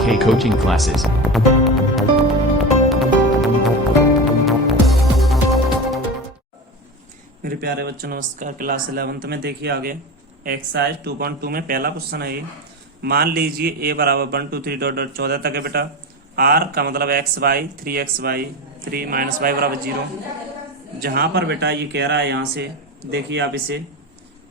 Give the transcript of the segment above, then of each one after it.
RK Coaching Classes. मेरे प्यारे बच्चों नमस्कार। क्लास 11th में देखिए आगे एक्सरसाइज 2.2 में पहला क्वेश्चन है ये। मान लीजिए a बराबर 1 2 3 डॉट डॉट 14 तक है बेटा। r का मतलब एक्स वाई 3 3 माइनस वाई बराबर 0। जहाँ पर बेटा ये कह रहा है यहाँ से देखिए आप इसे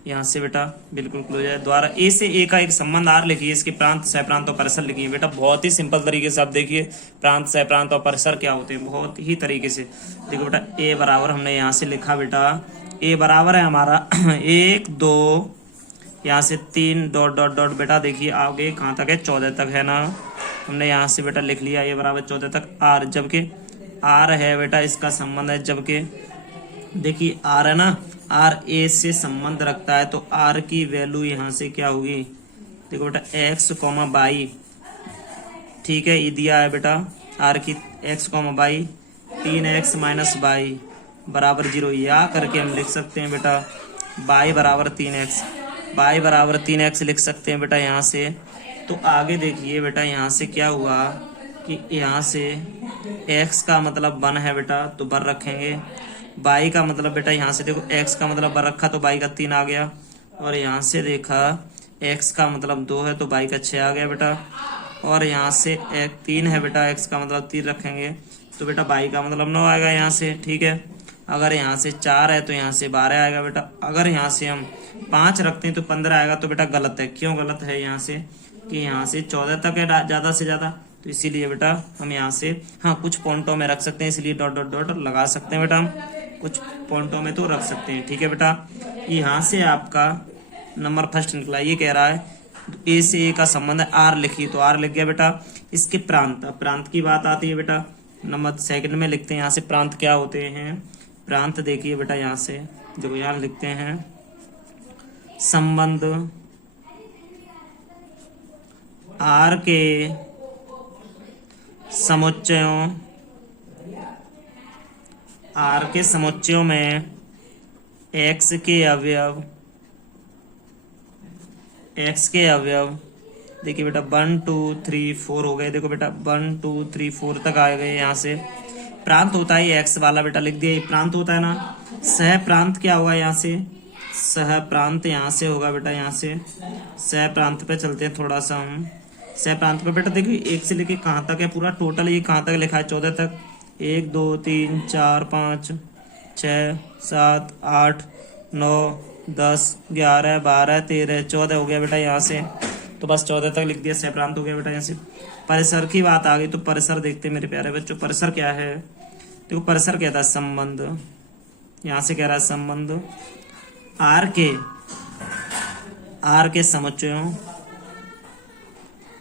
यहाँ से बेटा बिल्कुल क्लोज है द्वारा a से a का एक संबंध r लिखिए। इसके प्रांत सह प्रांत और परिसर लिखिए। बेटा बहुत ही सिंपल तरीके से आप देखिए प्रांत सह प्रांत और परिसर क्या होते हैं, बहुत ही तरीके से देखो बेटा। a बराबर हमने यहाँ से लिखा बेटा, a बराबर है हमारा 1 2 यहाँ से 3 डॉट डॉट डॉट बेटा देखिए आगे कहाँ तक है 14 तक है ना। हमने यहाँ से बेटा लिख लिया a बराबर 14 तक r, जबकि r है बेटा इसका संबंध है, जबकि देखिए r है ना, r a से संबंध रखता है तो r की वैल्यू यहाँ से क्या होगी देखो बेटा x, y ठीक है। ये दिया है बेटा r की x, y 3x minus y बराबर 0, या करके हम लिख सकते हैं बेटा y बराबर 3x, y बराबर 3x लिख सकते हैं बेटा यहाँ से। तो आगे देखिए बेटा यहाँ से क्या हुआ कि यहाँ से x का मतलब 1 है बेटा तो बर रखेंगे, y का मतलब बेटा यहाँ से देखो x का मतलब बर रखा तो y का 3 आ गया, और यहाँ से देखा x का मतलब 2 है तो y का 6 आ गया बेटा, और यहाँ से 3 है बेटा x का मतलब 3 रखेंगे तो बेटा y का मतलब 9 आएगा यहाँ से, ठीक है। अगर यहाँ से 4 है तो यहाँ से 12 आएगा बेटा। अगर यहाँ से हम 5 रखते हैं तो 15 आएगा, तो बेटा गलत है। क्यों गलत है यहाँ से कि यहाँ से 14 तक है ज़्यादा से ज़्यादा, तो इसीलिए बेटा हम यहाँ से हाँ कुछ पॉइंटों में रख सकते हैं, इसलिए डॉट डॉट डॉट लगा सकते हैं बेटा, हम कुछ पॉइंटों में तो रख सकते हैं, ठीक है बेटा। यहाँ से आपका नंबर फर्स्ट निकला, ये कह रहा है ए से ए का संबंध है r लिखिए तो r लिख गया बेटा। इसके प्रांत, प्रांत की बात आती है बेटा, नंबर सेकंड में लिखते हैं यहाँ से प्रांत क्या होते हैं। प्रांत देखिए बेटा यहाँ से देखो यहाँ लिखते हैं संबंध r के समुच्चयों, r के समुच्चयों में x के अवयव, x के अवयव देखिए बेटा 1 2 3 4 हो गए। देखो बेटा 1 2 3 4 तक आ गए। यहाँ से प्रांत होता है x वाला बेटा लिख दिया, ये प्रांत होता है ना। सह प्रांत क्या होगा यहाँ से, सह प्रांत यहाँ से होगा बेटा, यहाँ से सह प्रांत पे चलते हैं थोड़ा सा हम। सह प्रांत पे बेटा देखिए 1 से लेके कहाँ तक है पूरा टोटल, ये कहाँ तक लिखा है 14 तक। 1 2 3 4 5 6 7 8 9 10 11 12 13 14 हो गया बेटा यहाँ से, तो बस 14 तक लिख दिया, सह प्रांत हो गया बेटा यहाँ से। परिसर की बात आ गई तो परिसर देखते हैं मेरे प्यारे बच्चों। परिसर क्या है देखो, परिसर कहता है संबंध, यहाँ से कह रहा है संबंध आर के समुच्चयों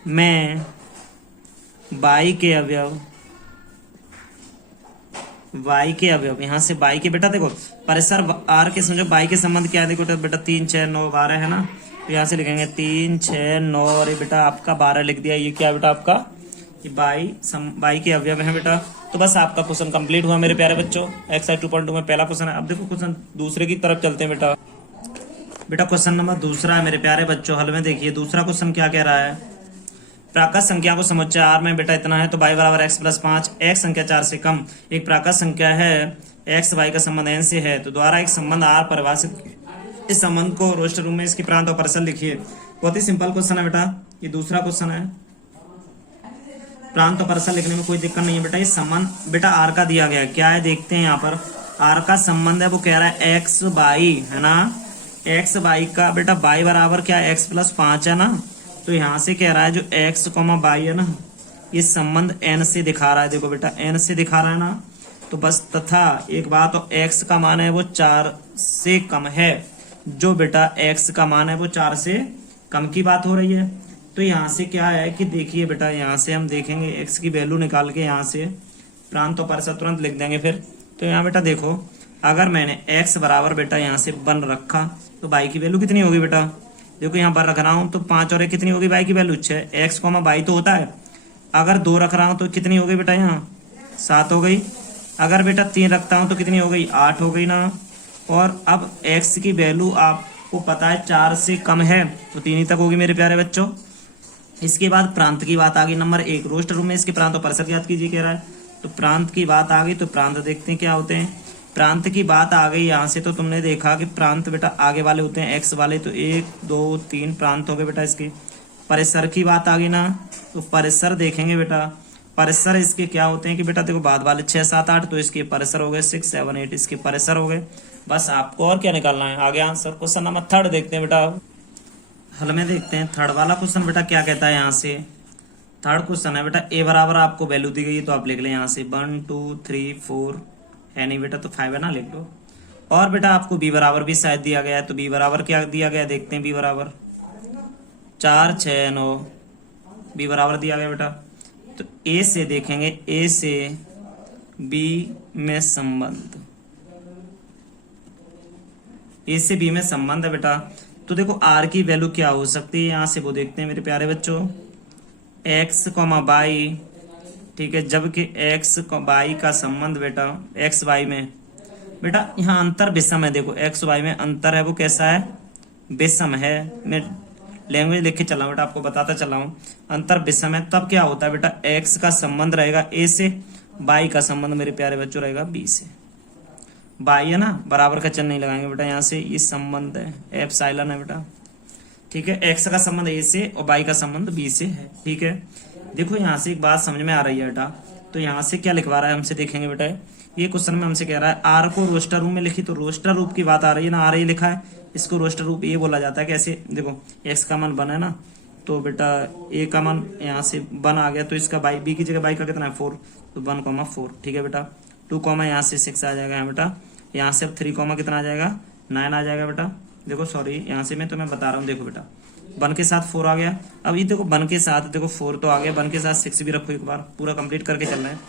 में y के अवयव, y के अवयव यहाँ से y के बेटा देखो परिसर r के समझो y के संबंध क्या है देखो बेटा 3 6 9 12 है ना, तो यहाँ से लिखेंगे 3 6 9 और ये बेटा आपका 12 लिख दिया। ये क्या बेटा आपका ये y के अवयव है बेटा। तो बस आपका क्वेश्चन कंप्लीट हुआ मेरे प्यारे बच्चों। एक्सरसाइज 2.2 में पहला क्वेश्चन है। अब देखो क्वेश्चन दूसरे की तरफ चलते हैं बेटा। बेटा क्वेश्चन नंबर दूसरा है मेरे प्यारे बच्चों। हल में देखिए दूसरा क्वेश्चन क्या कह रहा है, प्राकृत संख्या को समुच्चय r में बेटा इतना है तो y बराबर x प्लस 5, x संख्या 4 से कम। एक प्राकृत संख्या है x y का संबंध n से है तो द्वारा एक संबंध r परिभाषित। इस संबंध को रोस्टर रूम में इसकी प्रांत और परिसर लिखिए। बहुत ही सिंपल क्वेश्चन है बेटा, ये दूसरा क्वेश्चन है। प्रांत और परिसर लिखने में कोई दिक्कत नहीं है बेटा। ये संबंध बेटा r का दिया गया है, क्या है देखते हैं यहाँ पर। r का संबंध है वो कह रहा है x y है ना, x y का बेटा y बराबर क्या x प्लस 5 है ना, तो यहाँ से कह रहा है जो x y है ना ये संबंध n से दिखा रहा है। देखो बेटा n से दिखा रहा है ना, तो बस तथा एक बात तो x का मान है वो 4 से कम है, जो बेटा x का मान है वो 4 से कम की बात हो रही है। तो यहाँ से क्या है कि देखिए बेटा यहाँ से हम देखेंगे x की वैल्यू निकाल के यहाँ से प्रांत और परिसर तुरंत लिख देंगे फिर। तो यहाँ बेटा देखो अगर मैंने x बराबर बेटा यहाँ से 1 रखा तो y की वैल्यू कितनी होगी बेटा, देखो यहाँ पर रख रहा हूँ तो 5 और 1 कितनी होगी y की वैल्यू 6, x y तो होता है। अगर 2 रख रहा हूँ तो कितनी हो गई बेटा यहाँ 7 हो गई। अगर बेटा 3 रखता हूँ तो कितनी हो गई 8 हो गई ना। और अब x की वैल्यू आपको पता है 4 से कम है तो 3 ही तक होगी मेरे प्यारे बच्चों। इसके बाद प्रांत की बात आ गई नंबर 1, रोस्टर रूम में इसके प्रांत और परिसर याद कीजिए कह रहा है। तो प्रांत की बात आ गई, तो प्रांत देखते हैं क्या होते हैं। प्रांत की बात आ गई यहाँ से, तो तुमने देखा कि प्रांत बेटा आगे वाले होते हैं एक्स वाले, तो 1 2 3 प्रांत हो गए बेटा इसके। परिसर की बात आ गई ना, तो परिसर देखेंगे बेटा, परिसर इसके क्या होते हैं कि बेटा देखो बाद वाले 6 7 8, तो इसके परिसर हो गए 6 7 8, इसके परिसर हो गए। बस आपको और क्या निकालना है आगे आंसर। क्वेश्चन नंबर 3 देखते हैं बेटा, हल में देखते हैं। थर्ड वाला क्वेश्चन बेटा क्या कहता है यहाँ से। थर्ड क्वेश्चन है बेटा ए बराबर आपको वैल्यू दी गई है, तो आप लिख लें यहाँ से 1 2 3 4 है नहीं बेटा, तो 5 है ना, लिख लो। और बेटा आपको बी बराबर भी शायद दिया गया है, तो बी बराबर क्या दिया गया देखते हैं। बी बराबर 4 6 9, बी बराबर दिया गया बेटा। तो ए से देखेंगे, ए से बी में संबंध, ए से बी में संबंध है बेटा। तो देखो आर की वैल्यू क्या हो सकती है यहाँ से, वो देखते हैं मेरे प्यारे बच्चों। एक्स कॉमा बाई, ठीक है, जबकि एक्स बाई का संबंध बेटा एक्स वाई में, बेटा यहाँ अंतर विषम है। देखो एक्स वाई में अंतर है, वो कैसा है, विषम है। मैं लैंग्वेज लिख के चला हूँ बेटा, आपको बताता चला हूँ। अंतर विषम है, तब क्या होता है बेटा, एक्स का संबंध रहेगा ए से, बाई का संबंध मेरे प्यारे बच्चों रहेगा बी से। बाई है ना, बराबर का चिन्ह नहीं लगाएंगे बेटा यहाँ से, ये संबंध है एप्सिलॉन है बेटा, ठीक है। एक्स का संबंध ए से और बाई का संबंध बी से है, ठीक है। देखो यहाँ से एक बात समझ में आ रही है बेटा, तो यहाँ से क्या लिखवा रहा है हमसे, देखेंगे बेटा। ये क्वेश्चन में हमसे कह रहा है आर को रोस्टर रूप में लिखी, तो रोस्टर रूप की बात आ रही है ना, आर ये लिखा है, इसको रोस्टर रूप ये बोला जाता है। कैसे, देखो एक्स का मान 1 है ना, तो बेटा ए का मान यहाँ से 1 आ गया, तो इसका बाई बी की जगह बाई का कितना है 4, तो 1 4, ठीक है बेटा। 2 यहाँ से 6 आ जाएगा बेटा, यहाँ से अब 3 कितना आ जाएगा 9 आ जाएगा बेटा। देखो सॉरी यहाँ से मैं तुम्हें बता रहा हूँ, देखो बेटा 1 के साथ 4 आ गया। अब ये देखो 1 के साथ देखो 4 तो आ गया, 1 के साथ 6 भी रखो, एक बार पूरा कंप्लीट करके चल रहे हैं।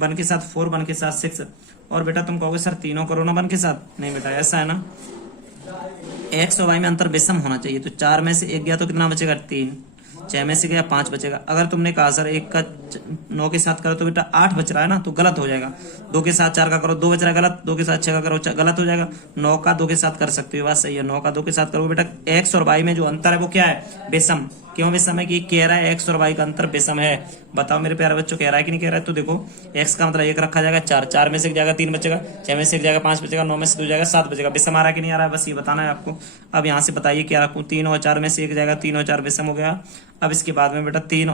1 के साथ 4, 1 के साथ 6, और बेटा तुम कहोगे सर तीनों करो ना 1 के साथ, नहीं बेटा ऐसा है ना, एक्स और वाई में अंतर विषम होना चाहिए। तो 4 में से 1 गया तो कितना बचेगा 3, 6 में से गया 5 बचेगा। अगर तुमने कहा सर 1 का 9 के साथ करो तो बेटा 8 बच रहा है ना, तो गलत हो जाएगा। 2 के साथ 4 का करो 2 बच रहा है, गलत। 2 के साथ 6 का करो गलत हो जाएगा। 9 का 2 के साथ कर सकते हो, बात सही है। 9 का 2 के साथ करो बेटा। एक्स और वाई में जो अंतर है वो क्या है, विषम। क्यों विषम है, कि कह रहा है एक्स और वाई का अंतर विषम है। बताओ मेरे प्यारे बच्चों, कह रहा है कि नहीं कह रहा है। तो देखो एक्स का मतलब 1 रखा जाएगा, 4, 4 में से 1 जाएगा 3 बचेगा, 6 में से 1 जाएगा 5 बचेगा, 9 में से 2 जाएगा 7 बचेगा। विषम आ रहा है कि नहीं आ रहा है, बस ये बताना है आपको। अब यहाँ से बताइए क्या रखूँ, 3 और 4 में से 1 जाएगा, 3 और 4 विषम हो गया। अब इसके बाद में बेटा 3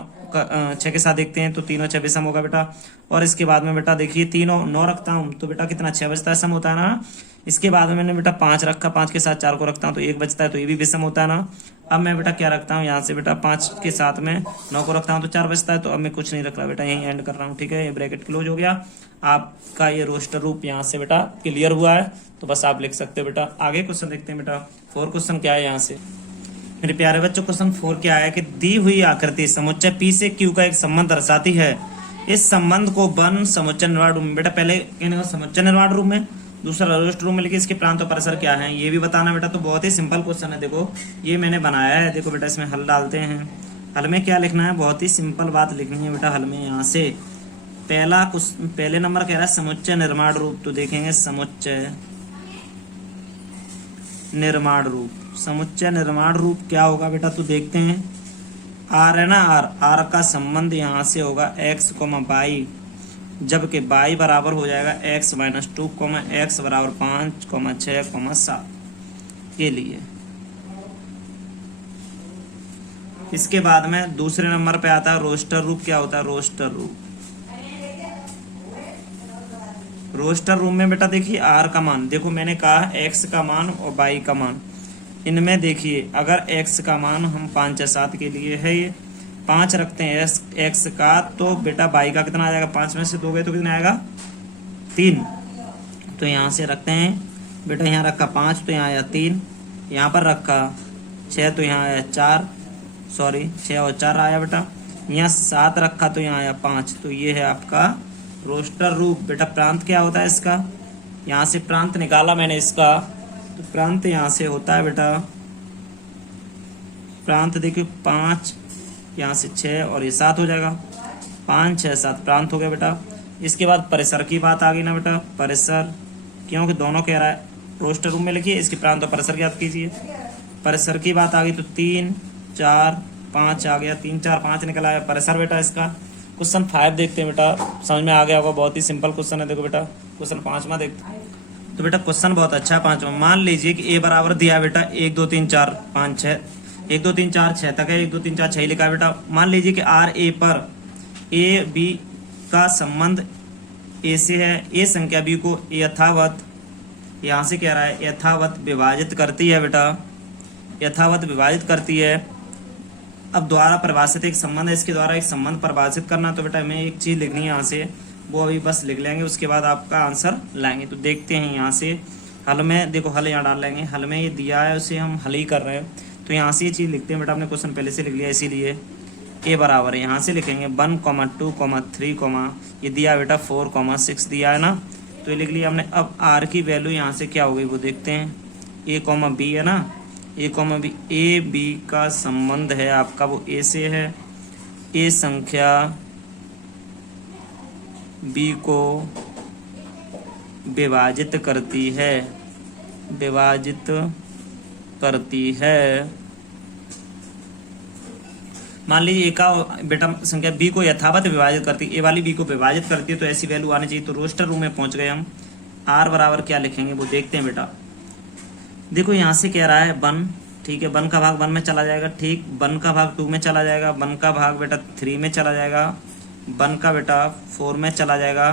6 के साथ देखते हैं, तो 3 और 6 विषम होगा बेटा। और इसके बाद में बेटा देखिए 3 और 9 रखता हूँ तो बेटा कितना 6 बचता है, सम होता है ना। इसके बाद में मैंने बेटा 5 रखा, 5 के साथ 4 को रखता हूँ तो 1 बचता है, तो ये भी विषम होता है ना। अब मैं बेटा क्या रखता हूँ यहाँ से बेटा 5 के साथ में 9 को रखता हूँ तो 4 बचता है, तो अब मैं कुछ नहीं रख रहा बेटा, यहीं एंड कर रहा हूँ, ठीक है। ये ब्रैकेट क्लोज हो गया। आपका ये रोस्टर रूप यहाँ से बेटा क्लियर हुआ है, तो बस आप लिख सकते हो बेटा। आगे क्वेश्चन देखते हैं बेटा। 4 क्वेश्चन क्या है यहाँ से मेरे प्यारे बच्चों। क्वेश्चन 4 क्या है कि दी हुई आकृति समुच्चय P से Q का एक संबंध दर्शाती है। इस संबंध को वन समुच्चय निर्माण रूप में, बेटा पहले कहने का समुच्चय निर्माण रूप में, दूसरा रोस्टर रूप में लिखिए। इसके प्रांत और परिसर क्या है ये भी बताना बेटा। तो बहुत ही सिंपल क्वेश्चन है, देखो ये मैंने बनाया है। देखो बेटा इसमें हल डालते हैं। हल में क्या लिखना है, बहुत ही सिंपल बात लिखनी है बेटा हल में। यहाँ से पहले नंबर कह रहा है समुच्चय निर्माण रूप, तो देखेंगे समुच्चय निर्माण रूप। समुच्चय निर्माण रूप क्या होगा बेटा, तो देखते हैं। आर है ना, आर का संबंध यहाँ से होगा एक्स कोमा बाई, जबकि बाई बराबर हो जाएगा एक्स माइनस 2 कोमा एक्स बराबर 5 कोमा 6 कोमा 7 के लिए। इसके बाद में दूसरे नंबर पे आता है रोस्टर रूप। क्या होता है रोस्टर रूप। रोस्टर रूप में बेटा देखिए आर का मान, देखो मैंने कहा एक्स का मान और बाई का मान, इनमें देखिए अगर एक्स का मान हम 5 या 7 के लिए है, ये 5 रखते हैं एक्स का, तो बेटा बाई का कितना आ जाएगा, 5 में से 2 गए तो कितना आएगा 3। तो यहाँ से रखते हैं बेटा, यहाँ रखा 5 तो यहाँ आया 3, यहाँ पर रखा 6 तो यहाँ आया 4, सॉरी 6 और 4 आया बेटा। यहाँ 7 रखा तो यहाँ आया 5, तो ये है आपका रोस्टर रूप। बेटा प्रांत क्या होता है इसका, यहाँ से प्रांत निकाला मैंने इसका, तो प्रांत यहाँ से होता है बेटा, प्रांत देखिए 5 यहाँ से 6 और ये 7 हो जाएगा, 5 6 7 प्रांत हो गया बेटा। इसके बाद परिसर की बात आ गई ना बेटा, परिसर, क्योंकि दोनों कह रहा है रोस्टर रूम में लिखिए, इसकी प्रांत और परिसर याद कीजिए। परिसर की बात आ गई तो 3 4 5 आ गया, 3 4 5 निकला है परिसर बेटा इसका। क्वेश्चन 5 देखते हैं बेटा, समझ में आ गया होगा, बहुत ही सिंपल क्वेश्चन है। देखो बेटा क्वेश्चन 5वां देखते हैं। तो बेटा क्वेश्चन बहुत अच्छा है 5वां। मान लीजिए कि ए बराबर दिया बेटा 1 2 3 4 5 6, 1 2 3 4 6 तक है, 1 2 3 4 6 लिखा है बेटा। मान लीजिए कि आर ए पर ए बी का संबंध ए से है, ए संख्या बी को यथावत, यहाँ से कह रहा है यथावत विभाजित करती है बेटा, यथावत विभाजित करती है। अब द्वारा परिभाषित एक संबंध है, इसके द्वारा एक संबंध परिभाषित करना। तो बेटा हमें एक चीज लिखनी है यहाँ से, वो अभी बस लिख लेंगे, उसके बाद आपका आंसर लाएंगे। तो देखते हैं यहाँ से हल में, देखो हल यहाँ डाल लेंगे, हल में ये दिया है उसे हम हल ही कर रहे हैं। तो यहाँ से ये चीज लिखते हैं बेटा, हमने क्वेश्चन पहले से लिख लिया, इसीलिए ए बराबर है, यहाँ से लिखेंगे 1 2 3 ये दिया बेटा 4 6 दिया है ना, तो ये लिख लिया हमने। अब आर की वैल्यू यहाँ से क्या हो गई वो देखते हैं, ए कॉमा बी है ना, ए कॉमा बी, ए बी का संबंध है आपका वो ए से है, ए संख्या बी को विभाजित करती है, विभाजित करती है। मान लीजिए ए का बेटा संख्या बी को यथावत विभाजित करती है, ए वाली बी को विभाजित करती है, तो ऐसी वैल्यू आनी चाहिए। तो रोस्टर रूम में पहुंच गए हम। आर बराबर क्या लिखेंगे वो देखते हैं बेटा। देखो यहाँ से कह रहा है 1, ठीक है, 1 का भाग 1 में चला जाएगा, ठीक, 1 का भाग 2 में चला जाएगा, 1 का भाग बेटा 3 में चला जाएगा, 1 का बेटा 4 में चला जाएगा,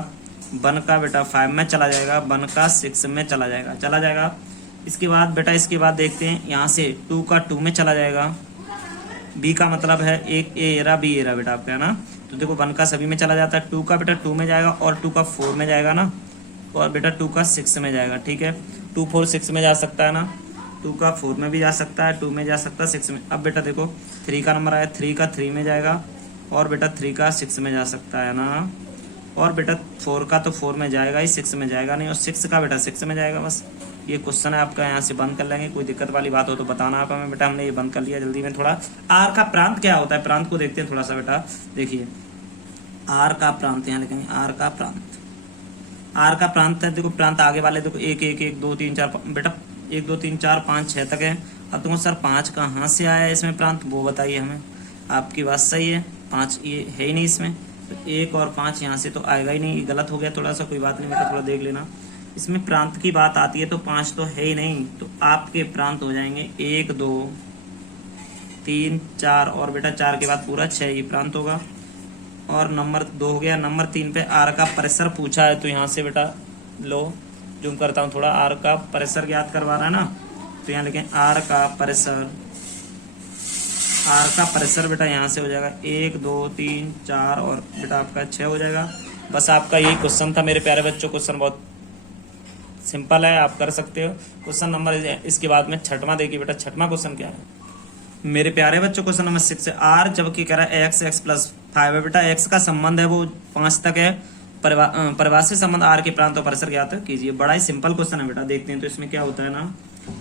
1 का बेटा 5 में चला जाएगा, 1 का 6 में चला जाएगा। इसके बाद बेटा, इसके बाद देखते हैं यहाँ से 2 का 2 में चला जाएगा, बी का मतलब है एक ए एरा बी एरा बेटा आपका है ना। तो देखो 1 का सभी में चला जाता है, 2 का बेटा 2 में जाएगा, और 2 का 4 में जाएगा ना, और बेटा 2 का 6 में जाएगा, ठीक है, 2 4 6 में जा सकता है ना, 2 का 4 में भी जा सकता है, 2 में जा सकता है, 6 में। अब बेटा देखो 3 का नंबर आया, 3 का 3 में जाएगा, और बेटा 3 का 6 में जा सकता है ना, और बेटा 4 का तो 4 में जाएगा ही, 6 में जाएगा नहीं, और 6 का बेटा 6 में जाएगा। बस ये क्वेश्चन है आपका, यहाँ से बंद कर लेंगे। कोई दिक्कत वाली बात हो तो बताना आप हमें बेटा, हमने ये बंद कर लिया जल्दी में। थोड़ा आर का प्रांत क्या होता है, प्रांत को देखते हैं थोड़ा सा बेटा। देखिए आर का प्रांत यहाँ लिखेंगे, आर का प्रांत, आर का प्रांत है, देखो प्रांत आगे वाले देखो 1 1 1 2 3 4 बेटा 1 2 3 4 5 6 तक है। अब तुमको सर 5 कहाँ से आया है इसमें प्रांत, वो बताइए हमें। आपकी बात सही है, 5 ये है ही नहीं इसमें, तो 1 और 5 यहाँ से तो आएगा ही नहीं, गलत हो गया थोड़ा सा, कोई बात नहीं बेटा, थोड़ा देख लेना। इसमें प्रांत की बात आती है तो 5 तो है ही नहीं, तो आपके प्रांत हो जाएंगे 1 2 3 4, और बेटा 4 के बाद पूरा 6 ये प्रांत होगा। और नंबर 2 हो गया। नंबर 3 पे आर का परिसर पूछा है, तो यहाँ से बेटा लो जूम करता हूँ थोड़ा, आर का परिसर ज्ञात करवा रहा है ना, तो यहाँ लिखें आर का परिसर, आर का परिसर बेटा यहाँ से हो जाएगा 1 2 3 4, और बेटा आपका 6 हो जाएगा। बस आपका यही क्वेश्चन था मेरे प्यारे बच्चों। क्वेश्चन बहुत सिंपल है, आप कर सकते हो। क्वेश्चन नंबर इसके बाद में 6वां देखिए बेटा, 6वां क्वेश्चन क्या है मेरे प्यारे बच्चों। क्वेश्चन नंबर 6 है, आर जबकि कह रहा है एक्स एक्स प्लस 5 है बेटा, एक्स का संबंध है वो 5 तक है, परिभाषित संबंध आर के प्रांत और परिसर ज्ञात कीजिए। बड़ा ही सिंपल क्वेश्चन है बेटा, देखते हैं तो इसमें क्या होता है ना।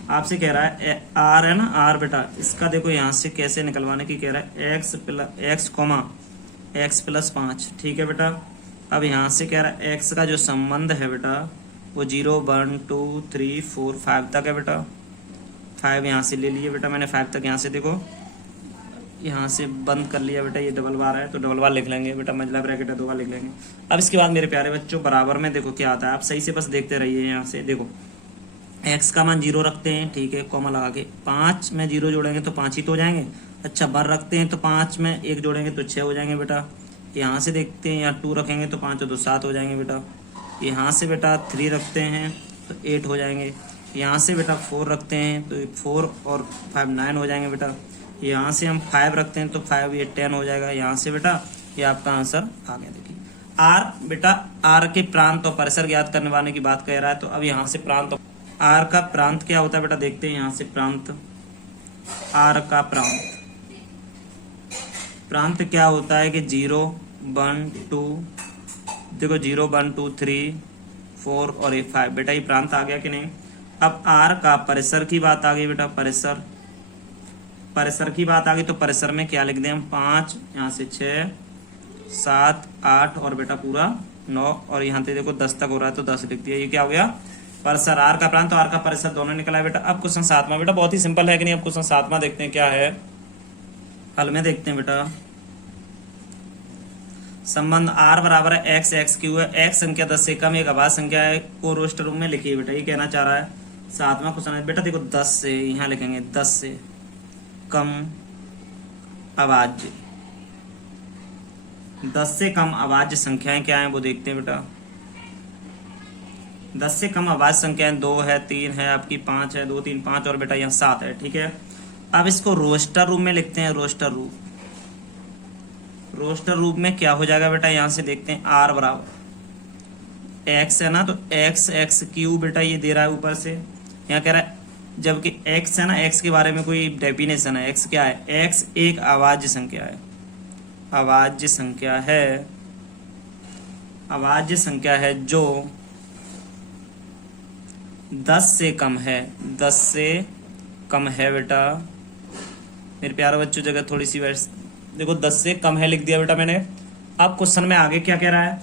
आपसे कह रहा है आर है ना, आर बेटा इसका देखो यहाँ से कैसे निकलवाने की कह रहा है, एक्स प्लस 5, ठीक है बेटा। अब यहाँ से कह रहा है एक्स का जो संबंध है बेटा वो 0 1 2 3 4 5 तक है बेटा, 5 यहाँ से ले लिए बेटा मैंने, 5 तक यहाँ से देखो, यहाँ से बंद कर लिया बेटा। ये डबल बार है तो डबल बार लिख लेंगे बेटा, मंझला ब्रैकेट है 2 बार लिख लेंगे। अब इसके बाद मेरे प्यारे बच्चों बराबर में देखो क्या आता है, आप सही से बस देखते रहिए। यहाँ से देखो एक्स का मान 0 रखते हैं, ठीक है, कॉमा लगा के 5 में 0 जोड़ेंगे तो 5 ही तो हो जाएंगे। अच्छा बर रखते हैं तो 5 में 1 जोड़ेंगे तो 6 हो जाएंगे बेटा। यहाँ से देखते हैं, यहाँ 2 रखेंगे तो 5 और 2 7 हो जाएंगे बेटा। यहाँ से बेटा 3 रखते हैं तो 8 हो जाएंगे। यहाँ से बेटा 4 रखते हैं तो 4 और 5 9 हो जाएंगे बेटा। यहाँ से हम 5 रखते हैं तो 5 ये 10 हो जाएगा। यहाँ से बेटा ये आपका आंसर आ गया। देखिए आर बेटा, आर के प्रांत और परिसर ज्ञात करने वाले की बात कह रहा है, तो अब यहाँ से प्रांत, आर का प्रांत क्या होता है बेटा, देखते हैं। यहाँ से प्रांत, आर का प्रांत क्या होता है कि 0 1 2, देखो 0 1 2 3 4 और ये 5 बेटा, ये प्रांत आ गया कि नहीं। अब आर का परिसर की बात आ गई बेटा, परिसर की बात आ गई, तो परिसर में क्या लिख दें हम, 5, यहाँ से 6 7 8 और बेटा पूरा 9, और यहाँ से देखो 10 तक हो रहा है तो 10 लिख दिया। ये क्या हो गया, परिसर। आर का प्रांत और आर का परिसर दोनों निकला है बेटा। अब क्वेश्चन 7वां बेटा बहुत ही सिंपल है कि नहीं। अब क्वेश्चन 7वां देखते हैं क्या है। हल में देखते हैं बेटा। संबंध आर बराबर है एक्स एक्स क्यू है, एक्स संख्या 10 से कम एक अभाज्य संख्या है को रोस्टर रूप में लिखिए बेटा। ये कहना चाह रहा है 7वां क्वेश्चन है बेटा। देखो 10 से, यहाँ लिखेंगे 10 से कम अभाज्य, 10 से कम अभाज्य संख्याएं क्या हैं वो देखते हैं बेटा। 10 से कम अभाज्य संख्याएं 2 है, 3 है, आपकी 5 है, 2 3 5 और बेटा यहाँ 7 है। ठीक है, अब इसको रोस्टर रूप में लिखते हैं। रोस्टर रूप, रोस्टर रूप में क्या हो जाएगा बेटा, यहां से देखते हैं। आर बराबर एक्स है ना, तो एक्स एक्स क्यू बेटा ये दे रहा है ऊपर से। यहाँ कह रहा है जबकि एक्स है ना, एक्स के बारे में कोई डेफिनेशन है। एक्स क्या है, एक्स एक अभाज्य संख्या है। अभाज्य संख्या है, अभाज्य संख्या है जो 10 से कम है, 10 से कम है बेटा। मेरे प्यारे बच्चों जगह थोड़ी सी देखो 10 से कम है लिख दिया बेटा मैंने। अब क्वेश्चन में आगे क्या कह रहा है,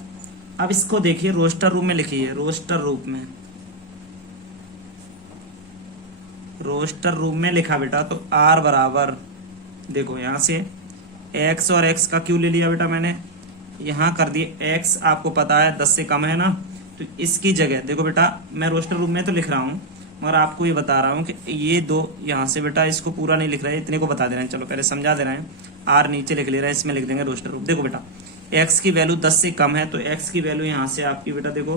अब इसको देखिए रोस्टर रूप में लिखिए। रोस्टर रूप में, रोस्टर रूप में लिखा बेटा तो आर बराबर, देखो यहां से एक्स और एक्स का क्यू ले लिया बेटा मैंने, यहां कर दिए एक्स। आपको पता है 10 से कम है ना, तो इसकी जगह देखो बेटा मैं रोस्टर रूप में तो लिख रहा हूं और आपको ये बता रहा हूं कि ये दो यहां से बेटा, इसको पूरा नहीं लिख रहे, इतने को बता दे रहे हैं। चलो पहले समझा दे रहे हैं। आर नीचे लिख ले रहा है, इसमें लिख देंगे रोस्टर रूप। देखो बेटा एक्स की वैल्यू 10 से कम है, तो एक्स की वैल्यू यहाँ से आपकी बेटा देखो,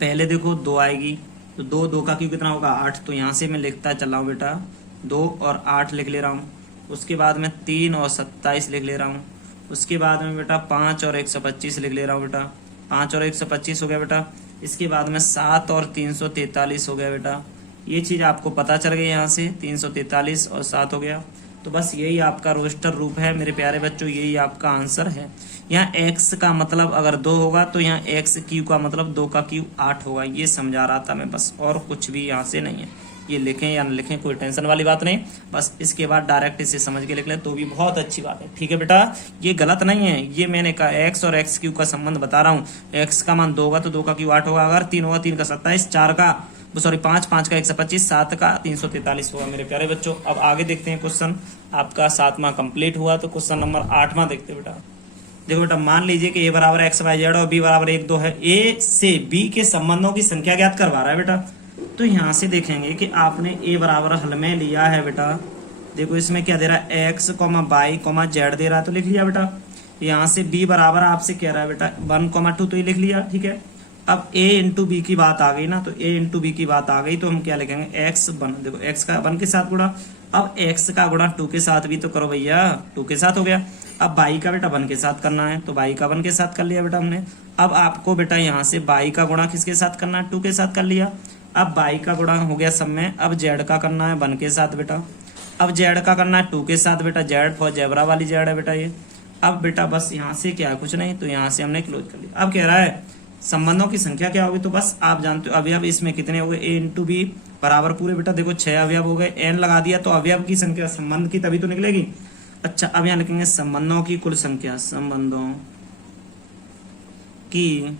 पहले देखो 2 आएगी, तो 2 का क्यू कितना होगा 8, तो यहाँ से मैं लिखता चल रहा हूँ बेटा 2 और 8 लिख ले रहा हूँ। उसके बाद में 3 और 27 लिख ले रहा हूँ। उसके बाद में बेटा 5 और 125 लिख ले रहा हूँ बेटा। 5 और 125 हो गया बेटा। इसके बाद में 7 और 343 हो गया बेटा। ये चीज़ आपको पता चल गई, यहाँ से 343 और 7 हो गया। तो बस यही आपका रोस्टर रूप है मेरे प्यारे बच्चों, यही आपका आंसर है। यहाँ x का मतलब अगर 2 होगा तो यहाँ x क्यू का मतलब 2 का क्यू 8 होगा। ये समझा रहा था मैं बस, और कुछ भी यहाँ से नहीं है। ये लिखें या न लिखें कोई टेंशन वाली बात नहीं, बस इसके बाद डायरेक्ट इसे समझ के लिख लें तो भी बहुत अच्छी बात है। ठीक है बेटा, ये गलत नहीं है। ये मैंने कहा x और x क्यू का संबंध बता रहा हूँ। x का मान 2 होगा तो 2 का क्यू 8 होगा, अगर 3 होगा 3 का 27, 4 का 5 का 125, 7 का 343 होगा मेरे प्यारे बच्चों। अब आगे देखते हैं क्वेश्चन आपका 7वां कंप्लीट हुआ, तो क्वेश्चन नंबर 8वां देखते हैं बेटा। देखो बेटा मान लीजिए कि a बराबर एक्स वाई जेड और b बराबर 1 2 है। a से b के संबंधों की संख्या ज्ञात करवा रहा है बेटा। तो यहाँ से देखेंगे कि आपने a बराबर हल में लिया है बेटा। देखो इसमें क्या दे रहा है, x, y, z दे रहा है तो लिख लिया बेटा। यहाँ से b बराबर आपसे कह रहा है बेटा 1, 2, तो ये लिख लिया। ठीक है, अब a इंटू बी की बात आ गई ना, तो a इंटू बी की बात आ गई तो हम क्या लिखेंगे x 1। देखो x का 1 के साथ गुणा, अब x का गुणा 2 के साथ भी तो करो भैया, 2 के साथ हो गया। अब y का बेटा 1 के साथ करना है, तो y का 1 के साथ कर लिया बेटा हमने। अब आपको बेटा यहाँ से y का गुणा किसके साथ करना है, 2 के साथ कर लिया। अब y का गुणा हो गया सब में। अब z का करना है 1 के साथ बेटा। अब z का करना है 2 के साथ बेटा, z फॉर जेबरा वाली z है बेटा ये। अब बेटा बस यहाँ से क्या है, कुछ नहीं, तो यहाँ से हमने क्लोज कर लिया। अब कह रहा है संबंधों की संख्या क्या होगी, तो बस आप जानते हो अवयव इसमें कितने हो गए, a इंटू बी बराबर पूरे बेटा देखो 6 अवयव हो गए। n लगा दिया तो अवयव की संख्या संबंध की तभी तो निकलेगी। अच्छा अब यहाँ लिखेंगे संबंधों की कुल संख्या, संबंधों की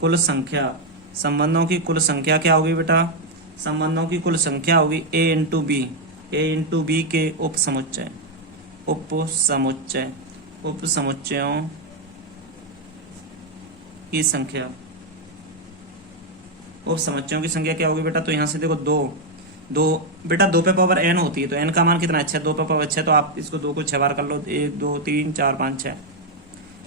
कुल संख्या। संबंधों की कुल संख्या क्या होगी बेटा, संबंधों की कुल संख्या होगी a into B, a into B के उप समुच्चय, उप समुच्चय, उप समुच्चयों की संख्या। उप समुच्चयों की संख्या क्या होगी बेटा, तो यहाँ से देखो 2 बेटा 2 पे पावर n होती है, तो n का मान कितना है 6, 2 पे पावर 6, तो आप इसको 2 को 6 बार कर लो, 1 2 3 4 5 6,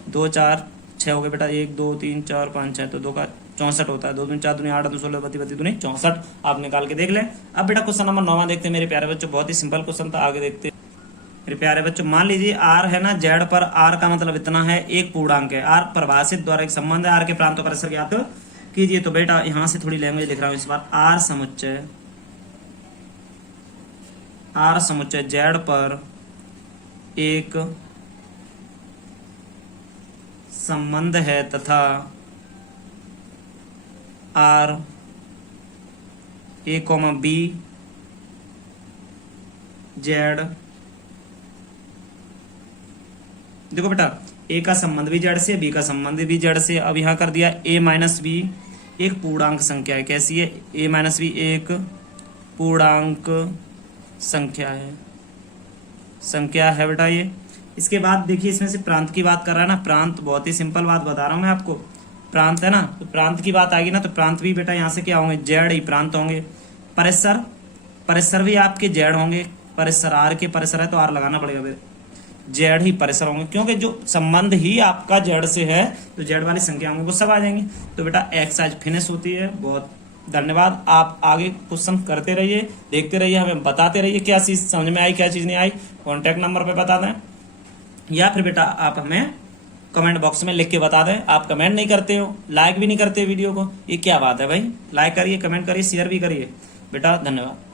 2 4 6 हो गए बेटा, 1 2 3 4 5 6, तो 2 का 64 होता है। 2 दूनी 4 दूनी 8 2 16 32 32 दूनी 64, आप निकाल के देख लें। अब बेटा क्वेश्चन नंबर 9 देखते हैं मेरे प्यारे बच्चों, बहुत ही सिंपल क्वेश्चन था, आगे देखते हैं मेरे प्यारे बच्चों। मान लीजिए r है ना, z पर r का मतलब इतना है, एक पूर्णांक है। r परिभाषित द्वारा एक संबंध है, r के प्रांतों का असर ज्ञात कीजिए। तो बेटा यहाँ से थोड़ी लैंग्वेज लिख रहा हूँ इस बार। r समुच्चय, r समुच्चय z पर एक संबंध है तथा r a, b z, देखो बेटा a का संबंध भी z से, b का संबंध भी z से। अब यहाँ कर दिया a माइनस बी एक पूर्णांक संख्या है। कैसी है, a माइनस बी एक पूर्णांक संख्या है। संख्या है बेटा ये। इसके बाद देखिए इसमें से प्रांत की बात कर रहा है ना, प्रांत बहुत ही सिंपल बात बता रहा हूँ मैं आपको, प्रांत है ना, तो प्रांत की बात आएगी ना, तो प्रांत भी बेटा यहाँ से क्या होंगे, जेड ही प्रांत होंगे। परिसर, परिसर भी आपके जेड होंगे, परिसर आर के परिसर है तो आर लगाना पड़ेगा फिर, जेड ही परिसर होंगे, क्योंकि जो संबंध ही आपका जेड से है तो जेड वाली संख्या होंगे वो सब आ जाएंगे। तो बेटा एक्सरसाइज फिनिश होती है। बहुत धन्यवाद। आप आगे क्वेश्चन करते रहिए, देखते रहिए, हमें बताते रहिए क्या चीज समझ में आई क्या चीज नहीं आई। कॉन्टैक्ट नंबर पे बता दें या फिर बेटा आप हमें कमेंट बॉक्स में लिख के बता दें। आप कमेंट नहीं करते हो, लाइक भी नहीं करते वीडियो को, ये क्या बात है भाई? लाइक करिए, कमेंट करिए, शेयर भी करिए बेटा। धन्यवाद।